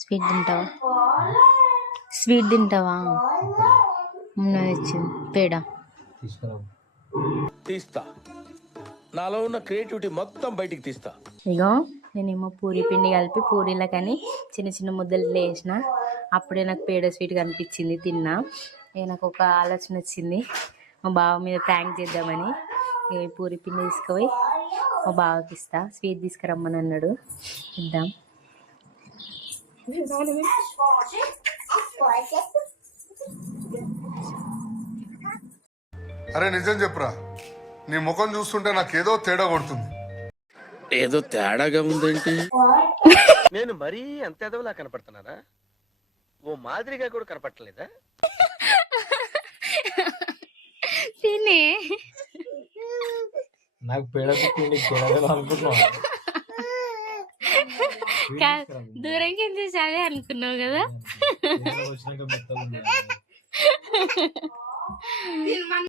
Sweet తింటావా? Sweet తింటావా? వచ్చింది పేడ తీస్తా. నాలో ఉన్న క్రియేటివిటీ మొత్తం బయటికి తీస్తా. ఇగో నేనేమో పూరి పిండి కలిపి పూరీలకని చిన్న చిన్న ముద్దలు వేసిన. అప్పుడే నాకు పేడ స్వీట్ కనిపించింది, తిన్నా. నాకు ఒక ఆలోచన వచ్చింది, మా బావ మీద ప్రాంక్ చేద్దామని. పూరి పిండి తీసుకుపోయి మా బావకి ఇస్తా. స్వీట్ తీసుకురమ్మని అన్నాడు, ఇద్దాం. అరే నిజం చెప్పురా, నీ ముఖం చూస్తుంటే నాకేదో తేడా కొడుతుంది. ఏదో తేడాగా ఉందేంటి? నేను మరీ అంత ఎదవలా కనపడుతున్నారా? ఓ మాదిరిగా కూడా కనపడలేదా? నాకు పేడ అనుకుంటున్నా. దూరంగా చూసాలే అనుకున్నావు కదా. వచ్చినాక మెత్తగా